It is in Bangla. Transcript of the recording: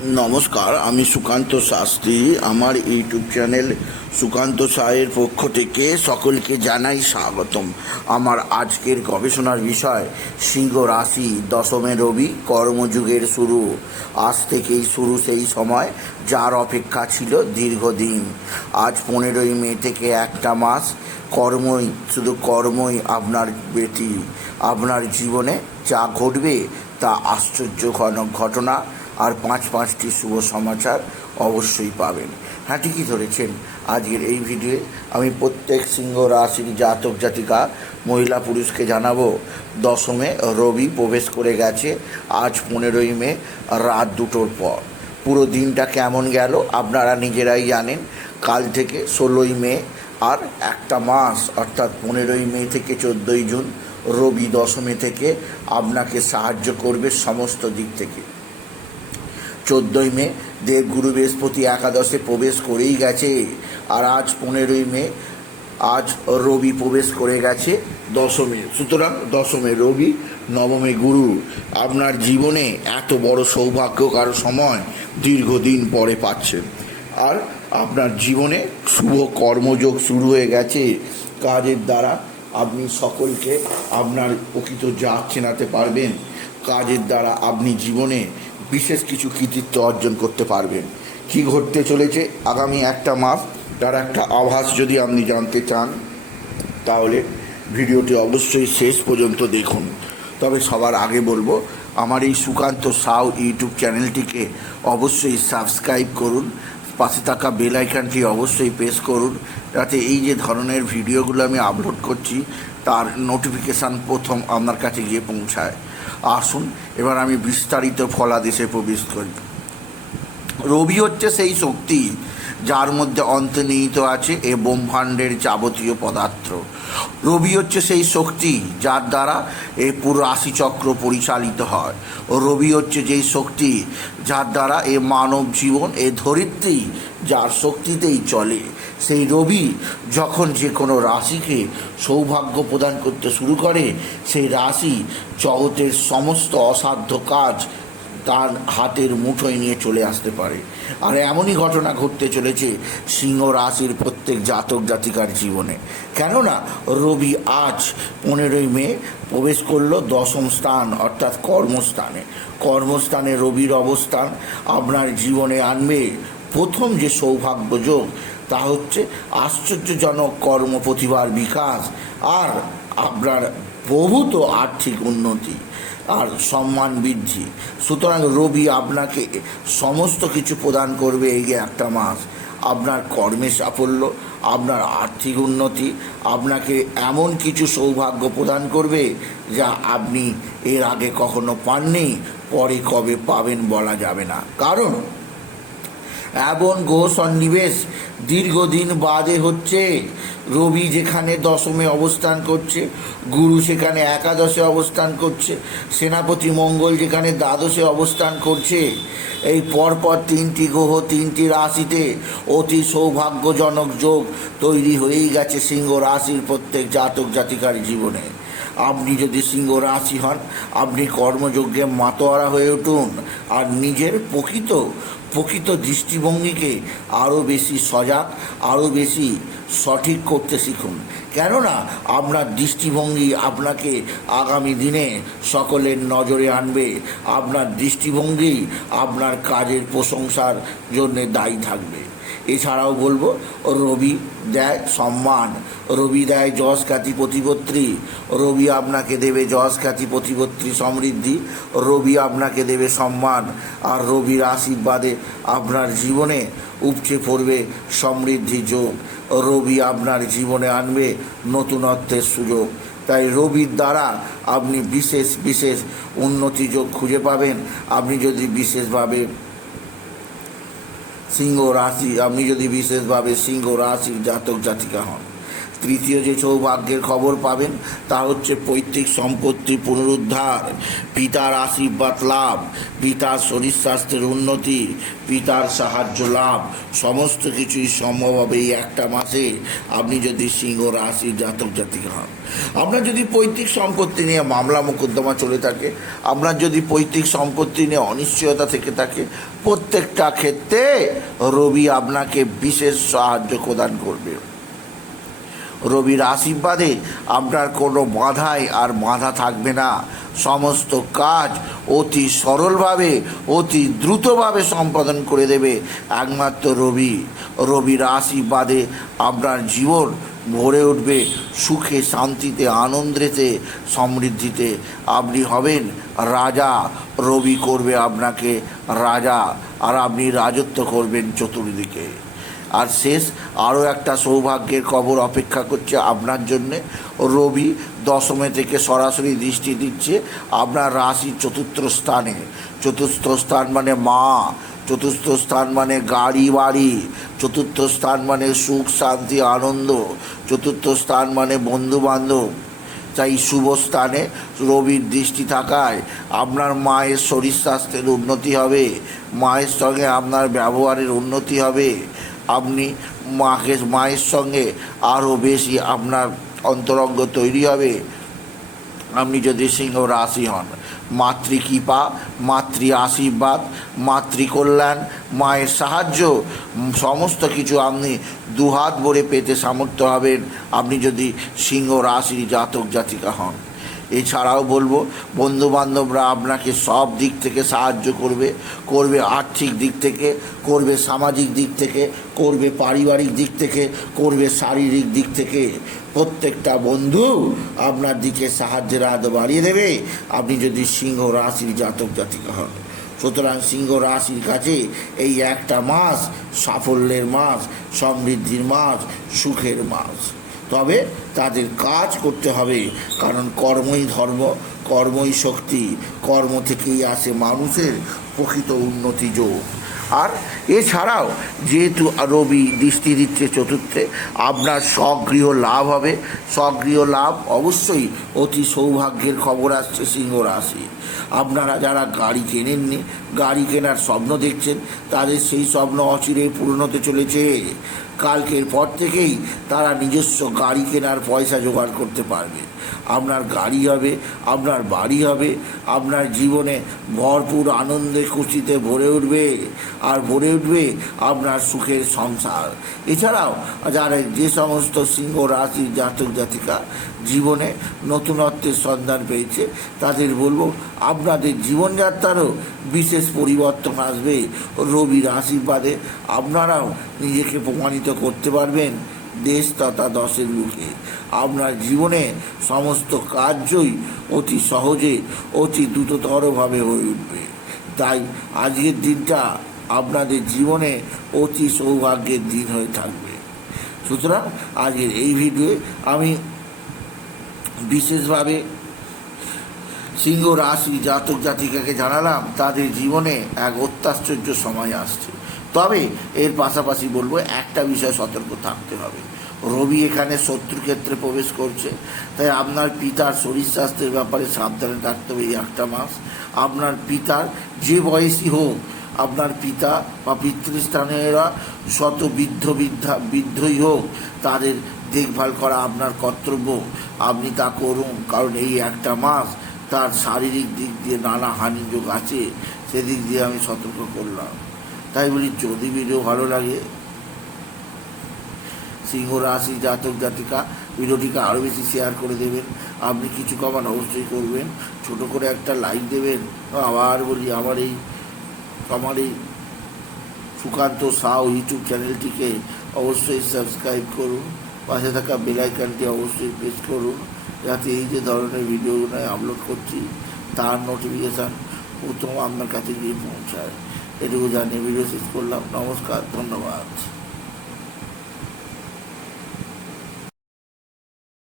নমস্কার, আমি সুকান্ত শাস্ত্রী। আমার ইউটিউব চ্যানেল সুকান্ত সায়ের পক্ষ থেকে সকলকে জানাই স্বাগতম। আমার আজকের গবেষণার বিষয় সিংহ রাশি, দশমে রবি, কর্মযুগের শুরু। আজ থেকেই শুরু সেই সময় যার অপেক্ষা ছিল দীর্ঘদিন। আজ 15ই মে থেকে একটা মাস কর্মই, শুধু কর্মই আপনার বেটি। আপনার জীবনে যা ঘটবে তা আশ্চর্যজনক ঘটনা আর পাঁচটি শুভ সমাচার অবশ্যই পাবেন। হ্যাঁ, ঠিকই ধরেছেন। আজকের এই ভিডিওয়ে আমি প্রত্যেক সিংহ রাশির জাতক জাতিকা মহিলা পুরুষকে জানাবো দশমে রবি প্রবেশ করে গেছে আজ 15ই মে রাত 2টোর পর। পুরো দিনটা কেমন গেল আপনারা নিজেরাই জানেন। কাল থেকে 16ই মে আর একটা মাস, অর্থাৎ 15ই মে থেকে 14ই জুন রবি দশমে থেকে আপনাকে সাহায্য করবে সমস্ত দিক থেকে। 14ই মে দেবগুরু বৃহস্পতি একাদশে প্রবেশ করেই গেছে, আর আজ 15ই মে আজ রবি প্রবেশ করে গেছে দশমে। সুতরাং দশমে রবি, নবমে গুরু। আপনার জীবনে এত বড় সৌভাগ্যকর সময় দীর্ঘদিন পরে পাচ্ছেন। আর আপনার জীবনে শুভ কর্মযোগ শুরু হয়ে গেছে। কাজের দ্বারা আপনি সকলকে আপনার প্রকৃত জাত চেনাতে পারবেন। কাজের দ্বারা আপনি জীবনে বিশেষ কিছু কৃতিত্ব অর্জন করতে পারবেন। কি ঘটতে চলেছে আগামী একটা মাস, তার একটা আভাস যদি আপনি জানতে চান তাহলে ভিডিওটি অবশ্যই শেষ পর্যন্ত দেখুন। তবে সবার আগে বলবো, আমার এই সুকান্ত সাউ ইউটিউব চ্যানেলটিকে অবশ্যই সাবস্ক্রাইব করুন, পাশে থাকা বেল আইকনটি অবশ্যই প্রেস করুন, যাতে এই যে ধরনের ভিডিওগুলো আমি আপলোড করছি তার নোটিফিকেশান প্রথম আপনার কাছে গিয়ে পৌঁছায়। আসুন এবার আমি বিস্তারিত ফলাদেশে প্রবেশ করি। রবি হচ্ছে সেই শক্তি যার মধ্যে অন্তর্নিহিত আছে এ ব্রহ্মাণ্ডের যাবতীয় পদার্থ। রবি হচ্ছে সেই শক্তি যার দ্বারা এই পুরো রাশিচক্র পরিচালিত হয়। রবি হচ্ছে যেই শক্তি যার দ্বারা এ মানব জীবন, এ ধরিত্রী যার শক্তিতেই চলে। সেই রবি যখন যে কোনো রাশিকে সৌভাগ্য প্রদান করতে শুরু করে, সেই রাশি জগতের সমস্ত অসাধ্য কাজ তার হাতের মুঠোয় নিয়ে চলে আসতে পারে। আর এমনই ঘটনা ঘটতে চলেছে সিংহ রাশির প্রত্যেক জাতক জাতিকার জীবনে। কেননা রবি আজ 15ই মে প্রবেশ করলো দশম স্থান, অর্থাৎ কর্মস্থানে। কর্মস্থানে রবির অবস্থান আপনার জীবনে আনবে প্রথম যে সৌভাগ্য যোগ, তা হচ্ছে আশ্চর্যজনক কর্ম প্রতিভার বিকাশ আর আপনার প্রভূত আর্থিক উন্নতি আর সম্মান বৃদ্ধি। সুতরাং রবি আপনাকে সমস্ত কিছু প্রদান করবে এই যে একটা মাস। আপনার কর্মে সাফল্য, আপনার আর্থিক উন্নতি, আপনাকে এমন কিছু সৌভাগ্য প্রদান করবে যা আপনি এর আগে কখনো পাননি, পরে কবে পাবেন বলা যাবে না। কারণ এমন গ্রহ সন্নিবেশ দীর্ঘদিন বাদে হচ্ছে। রবি যেখানে দশমে অবস্থান করছে, গুরু সেখানে একাদশে অবস্থান করছে, সেনাপতি মঙ্গল যেখানে দ্বাদশে অবস্থান করছে। এই পরপর তিনটি গ্রহ তিনটি রাশিতে অতি সৌভাগ্যজনক যোগ তৈরি হয়েই গেছে সিংহ রাশির প্রত্যেক জাতক জাতিকার জীবনে। আপনি যদি সিংহ রাশি হন, আপনি কর্মযজ্ঞে মাতোয়ারা হয়ে উঠুন আর নিজের প্রকৃত দৃষ্টিভঙ্গিকে আরও বেশি সজাগ, আরও বেশি সঠিক করতে শিখুন। কেননা আপনার দৃষ্টিভঙ্গি আপনাকে আগামী দিনে সকলের নজরে আনবে। আপনার দৃষ্টিভঙ্গি আপনার কাজের প্রশংসার জন্যে দায়ী থাকবে। এছাড়াও বলবো, রবি দেয় সম্মান, রবি দেয় যশ খ্যাতি প্রতিপত্তি, রবি আপনাকে দেবে যশ খ্যাতি প্রতিপত্তি সমৃদ্ধি, রবি আপনাকে দেবে সম্মান। আর রবির আশীর্বাদে আপনার জীবনে উপচে পড়বে সমৃদ্ধি যোগ। রবি আপনার জীবনে আনবে নতুনত্বের সুযোগ। তাই রবির দ্বারা আপনি বিশেষ উন্নতি যোগ খুঁজে পাবেন। আপনি যদি বিশেষভাবে সিংহ রাশির জাতক জাতিকা হন, তৃতীয় যে সৌভাগ্যের খবর পাবেন তা হচ্ছে পৈতৃক সম্পত্তি পুনরুদ্ধার, পিতার আশীর্বাদ লাভ, পিতার শরীর স্বাস্থ্যের উন্নতি, পিতার সাহায্য লাভ, সমস্ত কিছুই সম্ভব হবে এই একটা মাসে আপনি যদি সিংহ রাশির জাতক জাতিকা হন। আপনার যদি পৈতৃক সম্পত্তি নিয়ে মামলা মোকদ্দমা চলে থাকে, আপনার যদি পৈতৃক সম্পত্তি নিয়ে অনিশ্চয়তা থেকে থাকে, প্রত্যেকটা ক্ষেত্রে রবি আপনাকে বিশেষ সাহায্য প্রদান করবে। রবির আশীর্বাদে আপনার কোনো বাধায় আর বাধা থাকবে না। সমস্ত কাজ অতি সরলভাবে অতি দ্রুতভাবে সম্পাদন করে দেবে একমাত্র রবি। রবির আশীর্বাদে আপনার জীবন ভরে উঠবে সুখে, শান্তিতে, আনন্দেতে, সমৃদ্ধিতে। আপনি হবেন রাজা, রবি করবে আপনাকে রাজা, আর আপনি রাজত্ব করবেন চতুর্দিকে। আর শেষ আরও একটা সৌভাগ্যের খবর অপেক্ষা করছে আপনার জন্যে। রবি দশমে থেকে সরাসরি দৃষ্টি দিচ্ছে আপনার রাশির চতুর্থ স্থানে। চতুর্থ স্থান মানে মা, চতুর্থ স্থান মানে গাড়ি বাড়ি, চতুর্থ স্থান মানে সুখ শান্তি আনন্দ, চতুর্থ স্থান মানে বন্ধুবান্ধব। তাই শুভ স্থানে রবির দৃষ্টি থাকায় আপনার মায়ের শরীর স্বাস্থ্যের উন্নতি হবে, মায়ের সঙ্গে আপনার ব্যবহারের উন্নতি হবে। আপনি মায়ের সঙ্গে আরও বেশি আপনার অন্তরঙ্গ তৈরি হবে আপনি যদি সিংহ রাশি হন। মাতৃকৃপা, মাতৃ আশীর্বাদ, মাতৃকল্যাণ, মায়ের সাহায্য, সমস্ত কিছু আপনি দুহাত ভরে পেতে সামর্থ্য হবেন আপনি যদি সিংহ রাশির জাতক জাতিকা হন। এছাড়াও বলবো, বন্ধুবান্ধবরা আপনাকে সব দিক থেকে সাহায্য করবে, করবে আর্থিক দিক থেকে, করবে সামাজিক দিক থেকে, করবে পারিবারিক দিক থেকে, করবে শারীরিক দিক থেকে। প্রত্যেকটা বন্ধু আপনার দিকে সাহায্যের হাত বাড়িয়ে দেবে আপনি যদি সিংহ রাশির জাতক জাতিকা হন। সুতরাং সিংহ রাশির কাছে এই একটা মাস সাফল্যের মাস, সমৃদ্ধির মাস, সুখের মাস। তবে তাদের কাজ করতে হবে, কারণ কর্মই ধর্ম, কর্মই শক্তি, কর্ম থেকেই আসে মানুষের প্রকৃত উন্নতি যোগ। আর এছাড়াও যেহেতু রবি দৃষ্টি দিচ্ছে চতুর্থে, আপনার স্বগৃহ লাভ হবে। স্বগৃহ লাভ অবশ্যই অতি সৌভাগ্যের খবর আসছে সিংহ রাশি। আপনারা যারা গাড়ি কেনেননি, গাড়ি কেনার স্বপ্ন দেখছেন, তাদের সেই স্বপ্ন অচিরেই পূরণ হতে চলেছে। কালকের পর থেকেই তারা নিজস্ব গাড়ি কেনার পয়সা জোগাড় করতে পারবে। আপনার গাড়ি হবে, আপনার বাড়ি হবে, আপনার জীবনে ভরপুর আনন্দে খুশিতে ভরে উঠবে, আর ভরে উঠবে আপনার সুখের সংসার। এছাড়াও যারা যে সমস্ত সিংহ রাশির জাতক জাতিকা জীবনে নতুনত্বের সন্ধান পেয়েছে, তাদের বলবো আপনাদের জীবনযাত্রারও বিশেষ পরিবর্তন আসবে। রবির আশীর্বাদে আপনারাও নিজেকে প্রমাণিত করতে পারবেন দেশ তথা দশের বুকে। আপনার জীবনে সমস্ত কার্যই অতি সহজে অতি দ্রুততরভাবে হয়ে উঠবে। তাই আজকের দিনটা আপনাদের জীবনে অতি সৌভাগ্যের দিন হয়ে থাকবে। সুতরাং আজকের এই ভিডিওয়ে আমি বিশেষভাবে সিংহ রাশি জাতক জাতিকাকে জানালাম তাদের জীবনে এক অত্যাশ্চর্য সময় আসছে। তবে এর পাশাপাশি বলবো একটা বিষয় সতর্ক থাকতে হবে। রবি এখানে শত্রুক্ষেত্রে প্রবেশ করছে, তাই আপনার পিতার শরীর স্বাস্থ্যের ব্যাপারে সাবধানে থাকতে হবে এই একটা মাস। আপনার পিতার যে বয়সী হোক, আপনার পিতা বা পিতৃস্থানীয়রা শত বৃদ্ধই হোক, তাদের দেখভাল করা আপনার কর্তব্য। আপনি তা করুন, কারণ এই একটা মাস তার শারীরিক দিক দিয়ে নানা হানিযোগ আছে, সেদিক দিয়ে আমি সতর্ক করলাম। তাই বলি, যদি ভিডিও ভালো লাগে সিংহ রাশি জাতক জাতিকা ভিডিওটিকে আরও বেশি শেয়ার করে দেবেন। আপনি কিছু কমান অবশ্যই করবেন, ছোট করে একটা লাইক দেবেন। আবার বলি, আমার এই সুকান্ত সাউ ইউটিউব চ্যানেলটিকে অবশ্যই সাবস্ক্রাইব করুন, পাশে থাকা বেল আইকনটি অবশ্যই প্রেস করুন, যাতে এই যে ধরনের ভিডিওগুলো আপলোড করছি তার নোটিফিকেশান প্রথম আপনার কাছে গিয়ে পৌঁছায়। এটুকু জানিয়ে ভিডিও শেষ করলাম। নমস্কার, ধন্যবাদ।